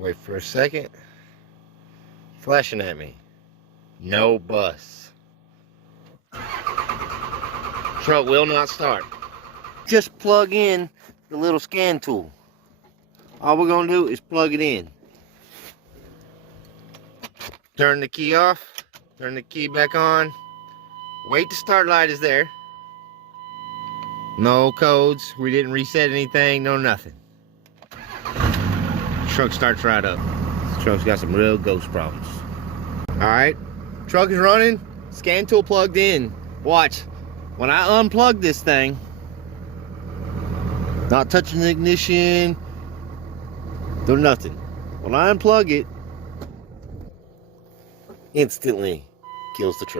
Wait for a second. Flashing at me. No bus. Truck will not start. Just plug in the little scan tool. All we're gonna do is plug it in. Turn the key off. Turn the key back on. Wait, the start light is there. No codes. We didn't reset anything. No nothing. Truck starts right up. This truck's got some real ghost problems. Alright. Truck is running. Scan tool plugged in. Watch. When I unplug this thing, not touching the ignition, do nothing. When I unplug it, instantly kills the truck.